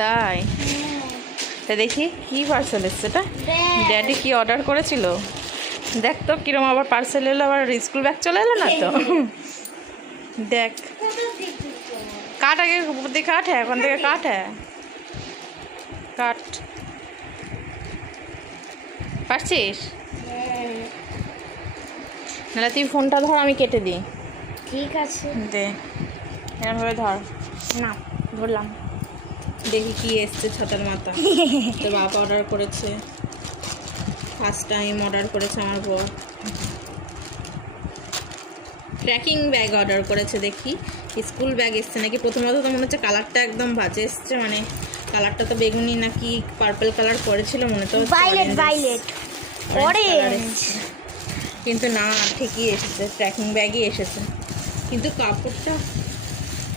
তাই? তা দেখি কি পার্সেল এসছে এটা। ড্যাডি কি অর্ডার করেছিল দেখ তো কিরম আবার পার্সেল এলো, আবার স্কুল ব্যাগ চলে এলো না তো? দেখ কাট আগে বুদ্ধি কাট, হ্যাঁ ওখান থেকে কাট, হ্যাঁ কাট। পারছিস? নাহলে তুই ফোনটা ধর, আমি কেটে দিই। ঠিক আছে, দে এরমভাবে ধর। না ধরলাম। দেখি কি এসছে ছাতার মাথা। তোর বাবা অর্ডার করেছে, ফার্স্ট টাইম অর্ডার করেছে আমার বর। ট্র্যাকিং ব্যাগ অর্ডার করেছে, দেখি স্কুল ব্যাগ এসছে নাকি। প্রথমত তো মনে হচ্ছে কালারটা একদম বাজে এসছে, মানে কালারটা তো বেগুনি নাকি পার্পল কালার করেছিল মনে তো, ভায়োলেট ভায়োলেট অরেঞ্জ, কিন্তু না ঠিকই এসেছে, ট্র্যাকিং ব্যাগই এসেছে, কিন্তু কাপড়টা